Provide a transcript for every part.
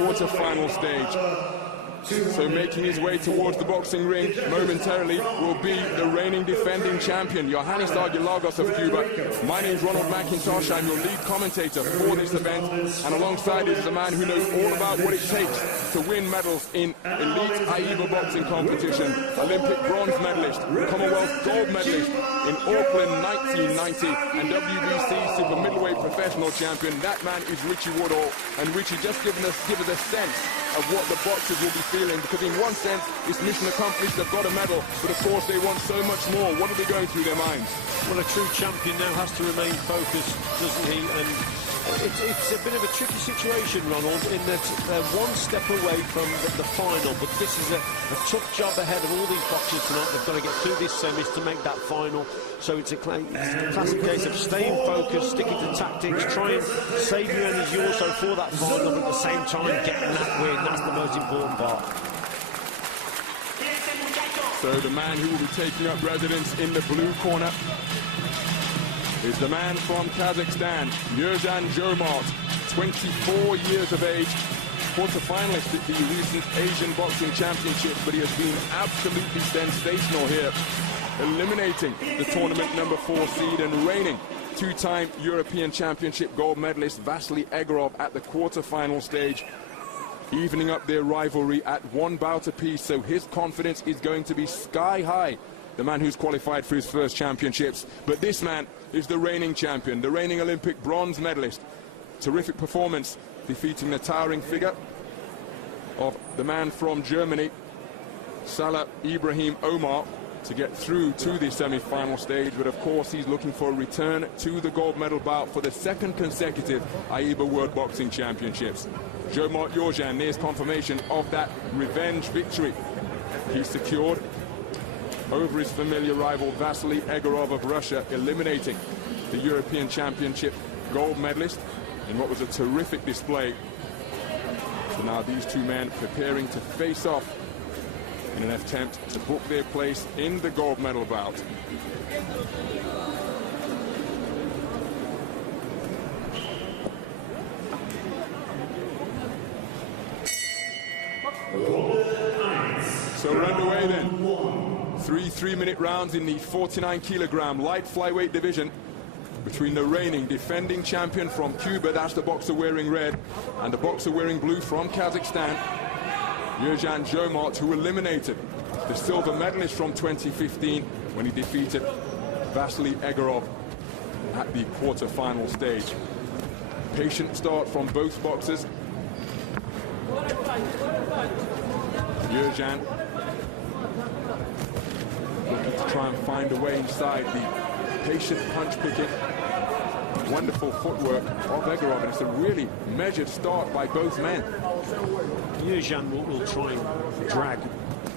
quarter-final stage. So making his way towards the boxing ring momentarily will be the reigning defending champion, Johannes ARGILAGOS of Cuba. My name is Ronald McIntosh. I'm your lead commentator for this event, and alongside is a man who knows all about what it takes to win medals in elite AIBA boxing competition, Olympic bronze medalist, Commonwealth gold medalist in Auckland 1990, and WBC super middleweight professional champion. That man is Richie Woodall, and Richie just give us a sense of what the boxers will be feeling, because in one sense it's mission accomplished, they've got a medal, but of course they want so much more. What are they going through their minds? Well, a true champion now has to remain focused, doesn't he? And it's a bit of a tricky situation, Ronald, in that they're one step away from the final, but this is a tough job ahead of all these boxers tonight. They've got to get through this semis to make that final. So it's a classic case of staying focused, sticking to tactics, try and save your energy also for that final, but at the same time getting that win. That's the most important part. So the man who will be taking up residence in the blue corner is the man from Kazakhstan, YERZHAN Zhomart, 24 years of age, quarter-finalist at the recent Asian Boxing Championships, but he has been absolutely sensational here, eliminating the tournament number 4 seed and reigning two-time European Championship gold medalist Vasily Egorov at the quarter-final stage, evening up their rivalry at one bout apiece, so his confidence is going to be sky high. The man who's qualified for his first championships. But this man is the reigning champion, the reigning Olympic bronze medalist. Terrific performance, defeating the towering figure of the man from Germany, Salah Ibrahim Omar, to get through to the semi-final stage. But of course he's looking for a return to the gold medal bout for the second consecutive AIBA World Boxing Championships. Zhomart YERZHAN nears confirmation of that revenge victory he secured over his familiar rival Vasily Egorov of Russia, eliminating the European Championship gold medalist in what was a terrific display. So now these two men preparing to face off in an attempt to book their place in the gold medal bout. So we're underway then. 3 3-minute rounds in the 49-kilogram light flyweight division between the reigning defending champion from Cuba, that's the boxer wearing red, and the boxer wearing blue from Kazakhstan, YERZHAN Zhomart, who eliminated the silver medalist from 2015 when he defeated Vasily Egorov at the quarter-final stage. Patient start from both boxers. YERZHAN looking to try and find a way inside, the patient punch-picking, wonderful footwork of Egorov, and it's a really measured start by both men. YERZHAN will try and drag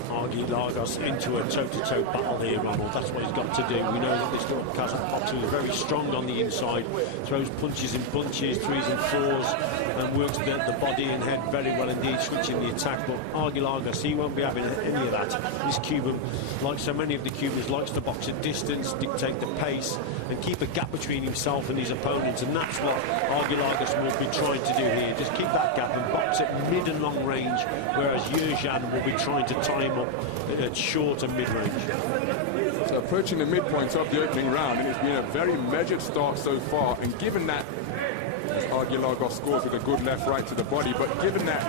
ARGILAGOS into a toe-to-toe battle here, Ronald. That's what he's got to do. We know that this little Kazakh boxer is very strong on the inside, throws punches and bunches, 3s and 4s, and works the body and head very well indeed, switching the attack. But ARGILAGOS, he won't be having any of that. This Cuban, like so many of the Cubans, likes to box at distance, dictate the pace, and keep a gap between himself and his opponents, and that's what ARGILAGOS will be trying to do here. Just keep that gap and box at mid and long range, whereas YERZHAN will be trying to time up at short and mid-range. So approaching the midpoint of the opening round, and it's been a very measured start so far, and given that ARGILAGOS scores with a good left-right to the body, but given that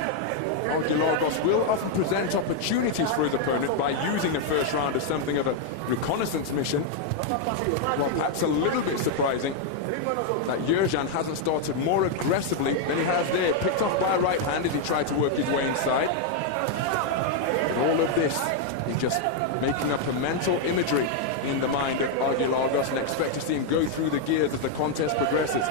ARGILAGOS will often present opportunities for his opponent by using the first round as something of a reconnaissance mission, well, perhaps a little bit surprising that YERZHAN hasn't started more aggressively than he has there. Picked off by a right hand as he tried to work his way inside. All of this is just making up a mental imagery in the mind of ARGILAGOS, and expect to see him go through the gears as the contest progresses.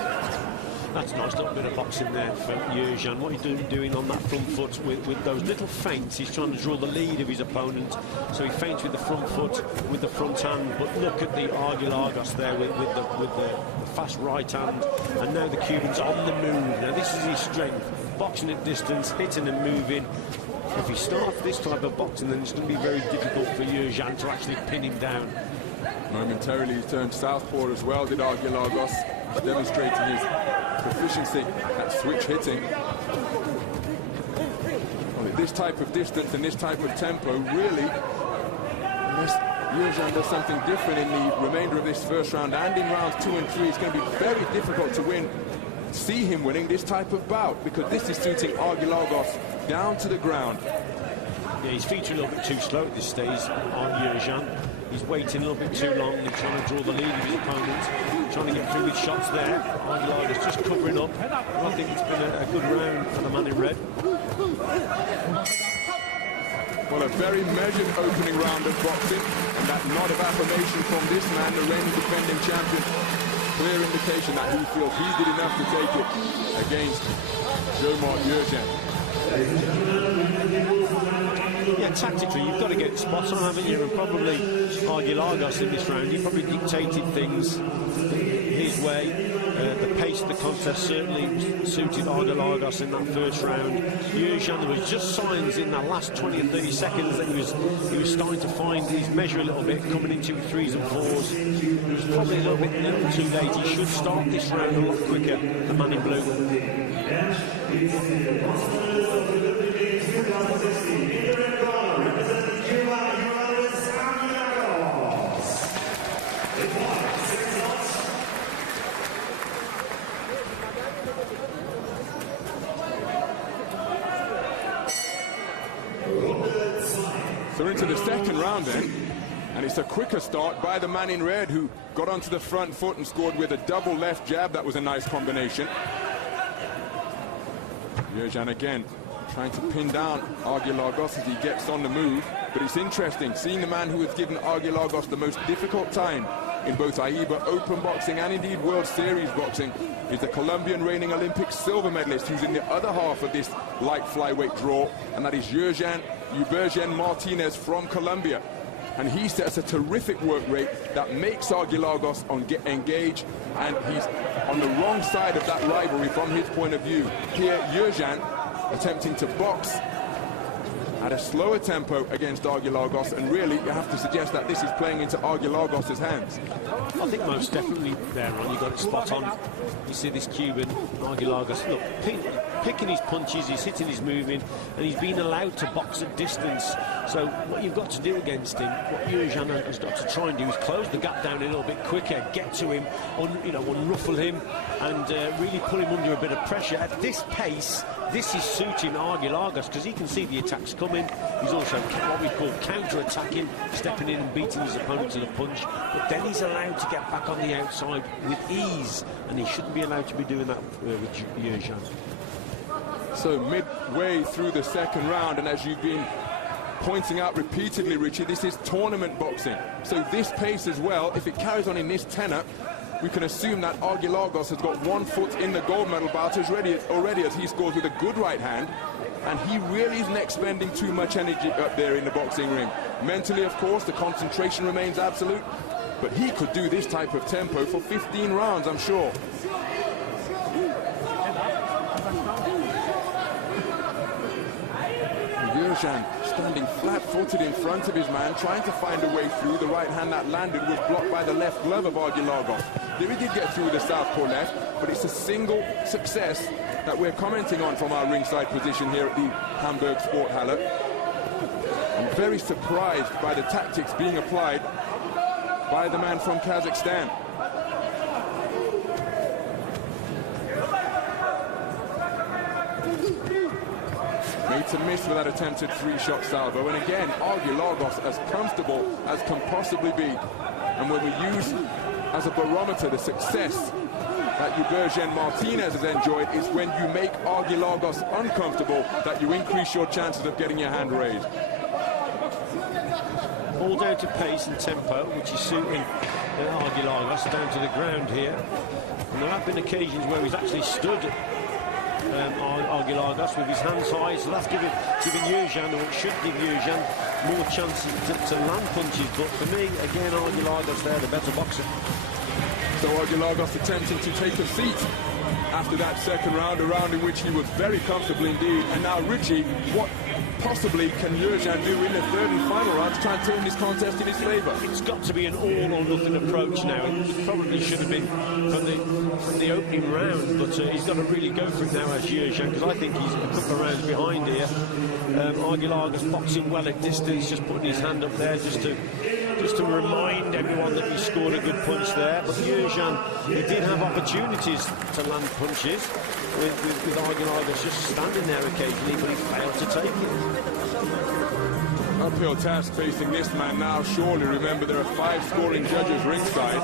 That's a nice little bit of boxing there for YERZHAN. What he's doing on that front foot with those little feints, he's trying to draw the lead of his opponent. So he feints with the front foot, with the front hand. But look at the ARGILAGOS there with the fast right hand. And now the Cuban's on the move. Now this is his strength, boxing at distance, hitting and moving. If he starts this type of boxing, then it's going to be very difficult for YERZHAN to actually pin him down. Momentarily he turned southpaw as well, did ARGILAGOS, demonstrating his proficiency at switch hitting. this type of distance and this type of tempo, really, unless YERZHAN does something different in the remainder of this first round and in rounds 2 and 3, it's going to be very difficult to see him winning this type of bout, because this is suiting ARGILAGOS down to the ground. Yeah, his feet are a little bit too slow at this stage on YERZHAN. He's waiting a little bit too long and trying to draw the lead of his opponent, trying to get through his shots there. ARGILAGOS just covering up. I think it's been a good round for the man in red. Well, a very measured opening round of boxing, and that nod of affirmation from this man, the reigning defending champion. Clear indication that he feels he did enough to take it against Zhomart YERZHAN. Yeah, tactically, you've got to get spot on, haven't you? And probably ARGILAGOS in this round, he probably dictated things his way. The pace of the contest certainly suited ARGILAGOS in that first round. YERZHAN, there was just signs in that last 20 and 30 seconds that he was starting to find his measure a little bit, coming into 3s and 4s. He was probably a little bit too late. He should start this round a lot quicker, the man in blue. So we're into the second round then, and it's a quicker start by the man in red, who got onto the front foot and scored with a double left jab. That was a nice combination. YERZHAN again trying to pin down ARGILAGOS as he gets on the move, but it's interesting seeing the man who has given ARGILAGOS the most difficult time in both AIBA Open boxing and indeed World Series boxing is the Colombian reigning Olympic silver medalist, who's in the other half of this light flyweight draw, and that is YERZHAN Martinez from Colombia. And he sets a terrific work rate that makes ARGILAGOS engage, and he's on the wrong side of that rivalry from his point of view. Here, YERZHAN attempting to box at a slower tempo against ARGILAGOS, and really you have to suggest that this is playing into ARGILAGOS' hands. I think most definitely there, Ron, you got it spot on. You see this Cuban, ARGILAGOS, look, picking his punches, he's hitting, he's moving, and he's been allowed to box at distance. So what you've got to do against him, what YERZHAN has got to try and do is close the gap down a little bit quicker, get to him, unruffle him, and really pull him under a bit of pressure. At this pace, this is suiting ARGILAGOS, because he can see the attacks coming. He's also what we call counter-attacking, stepping in and beating his opponent to the punch. But then he's allowed to get back on the outside with ease, and he shouldn't be allowed to be doing that with YERZHAN. So midway through the second round, and as you've been pointing out repeatedly, Richie, this is tournament boxing. So this pace as well, if it carries on in this tenor, we can assume that ARGILAGOS has got 1 foot in the gold medal bout already as he scores with a good right hand, and he really isn't expending too much energy up there in the boxing ring. Mentally, of course, the concentration remains absolute, but he could do this type of tempo for 15 rounds, I'm sure. YERZHAN standing flat-footed in front of his man, trying to find a way through. The right hand that landed was blocked by the left glove of ARGILAGOS. There he did get through the southpaw left, but it's a single success that we're commenting on from our ringside position here at the Hamburg Sporthalle. I'm very surprised by the tactics being applied by the man from Kazakhstan. Made to miss with that attempted 3-shot salvo, and again ARGILAGOS as comfortable as can possibly be. And when we use as a barometer the success that YERZHAN Martinez has enjoyed, is when you make ARGILAGOS uncomfortable that you increase your chances of getting your hand raised. All down to pace and tempo, which is suiting ARGILAGOS down to the ground here. And there have been occasions where he's actually stood ARGILAGOS with his hands high, so that's giving YERZHAN, or it should give YERZHAN, more chances to land punches. But for me, again, ARGILAGOS there, the better boxer. So ARGILAGOS attempting to take a seat after that second round, a round in which he was very comfortable indeed. And now, Richie, what possibly can YERZHAN do in the third and final round to try and turn this contest in his favour? It's got to be an all-or-nothing approach now. It probably should have been from the opening round, but he's got to really go for it now as YERZHAN, because I think he's a couple of rounds behind here. ARGILAGOS boxing well at distance, just putting his hand up there just to remind everyone that he scored a good punch there. But YERZHAN, he did have opportunities to land punches with ARGILAGOS just standing there occasionally, but he failed to take it. Uphill task facing this man now, surely. Remember, there are 5 scoring judges ringside.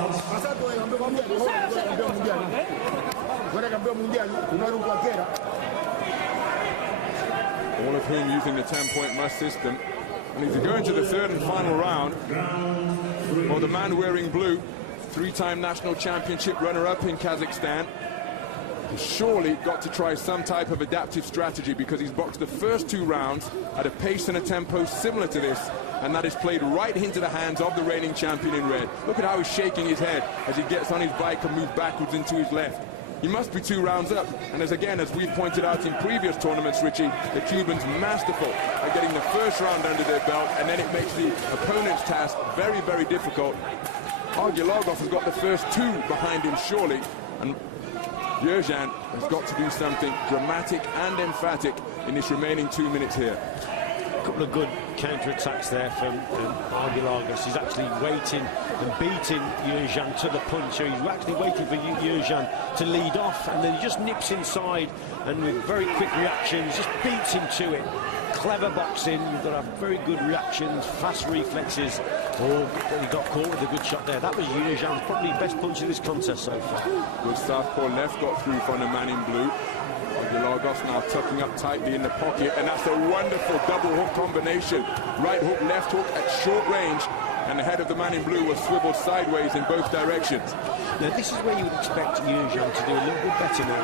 All of whom using the 10-point must system. And as we go into the 3rd and final round, well, the man wearing blue, 3-time national championship runner-up in Kazakhstan, has surely got to try some type of adaptive strategy, because he's boxed the first 2 rounds at a pace and a tempo similar to this, and that is played right into the hands of the reigning champion in red. Look at how he's shaking his head as he gets on his bike and moves backwards into his left. He must be 2 rounds up, and as we've pointed out in previous tournaments, Richie, the Cubans masterful at getting the first round under their belt, and then it makes the opponent's task very, very difficult. ARGILAGOS has got the first 2 behind him, surely, and YERZHAN has got to do something dramatic and emphatic in this remaining 2 minutes here. A couple of good counter-attacks there from ARGILAGOS. He's actually waiting and beating YERZHAN to the punch. So he's actually waiting for YERZHAN to lead off, and then he just nips inside and with very quick reactions just beats him to it. Clever boxing, you've got to have very good reactions, fast reflexes. Oh, he got caught with a good shot there. That was YERZHAN's probably best punch of this contest so far. Good southpaw left got through from the man in blue. ARGILAGOS now tucking up tightly in the pocket, and that's a wonderful double hook combination. Right hook, left hook at short range, and the head of the man in blue was swiveled sideways in both directions. Now this is where you would expect YERZHAN to do a little bit better now.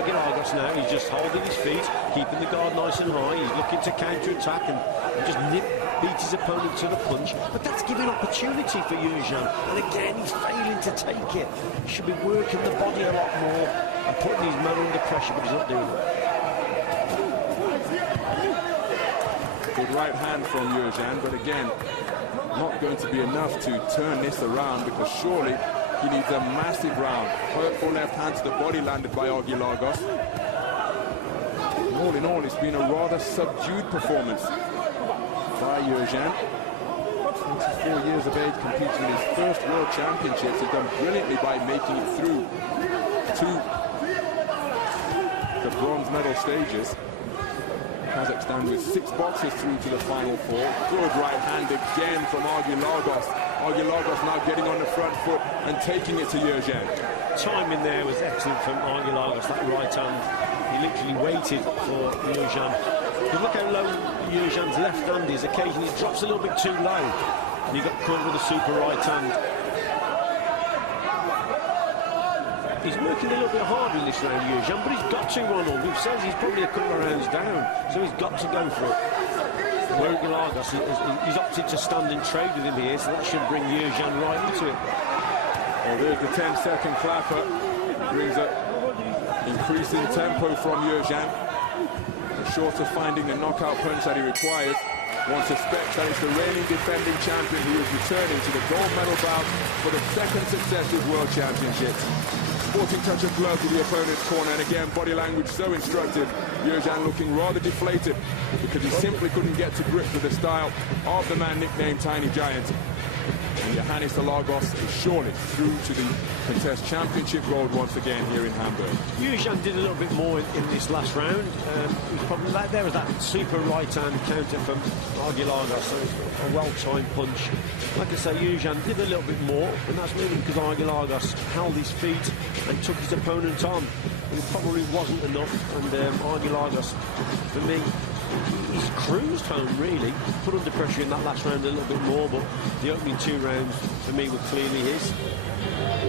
ARGILAGOS now, he's just holding his feet, keeping the guard nice and high. He's looking to counter-attack and just beat his opponent to the punch. But that's giving opportunity for YERZHAN. And again, he's failing to take it. He should be working the body a lot more and putting his man under pressure, but he's not doing it. Good right hand from YERZHAN, but again, not going to be enough to turn this around, because surely he needs a massive round. Hurtful left hand to the body landed by ARGILAGOS. All in all, it's been a rather subdued performance by YERZHAN. 24 years of age, competing in his first World Championships. He's done brilliantly by making it through to the bronze medal stages. Kazakhstan with 6 boxers through to the final 4. Good right hand again from ARGILAGOS. ARGILAGOS now getting on the front foot and taking it to YERZHAN. Timing there was excellent from ARGILAGOS, that right hand. He literally waited for YERZHAN. But look how low YERZHAN's left hand is. Occasionally it drops a little bit too low. And he got caught with a super right hand. He's working a little bit harder in this round, YERZHAN, but he's got 2-1 all. He says he's probably a couple of rounds down, so he's got to go for it. ARGILAGOS, he's opted to stand and trade with him here, so that should bring YERZHAN right into it. Well, there's the 10-second clapper. Brings up increasing tempo from YERZHAN. Short of finding the knockout punch that he requires. One suspects that it's the reigning defending champion who is returning to the gold medal bout for the 2nd successive World Championships. Sporting touch of glove to the opponent's corner, and again, body language so instructive. YERZHAN looking rather deflated because he simply couldn't get to grips with the style of the man nicknamed Tiny Giant. And Johannes Lagos is surely through to the contest championship gold once again here in Hamburg. YERZHAN did a little bit more in this last round. Probably there was that super right-hand counter from ARGILAGOS, so a well-timed punch. Like I say, YERZHAN did a little bit more, and that's maybe because ARGILAGOS held his feet and took his opponent on. It probably wasn't enough, and ARGILAGOS, for me, he's cruised home, really. Put under pressure in that last round a little bit more, but the opening 2 rounds, for me, were clearly his.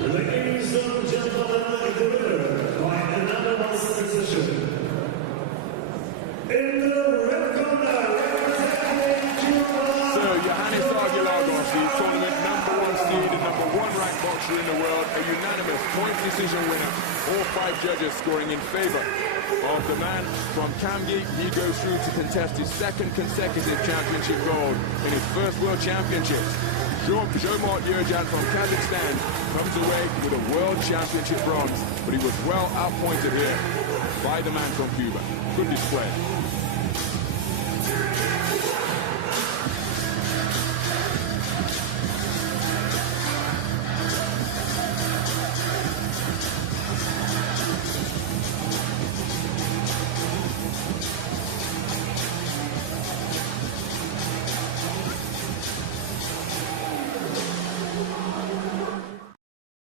Ladies and gentlemen, the winner by unanimous decision. In the red corner, representing Cuba. So, Johannes ARGILAGOS, the tournament #1 seed and #1 ranked boxer in the world, a unanimous point decision winner. All 5 judges scoring in favor of the man from Kamgi. He goes through to contest his 2nd consecutive championship gold in his first World Championships. Zhomart YERZHAN from Kazakhstan comes away with a World Championship bronze, but he was well outpointed here by the man from Cuba. Good display.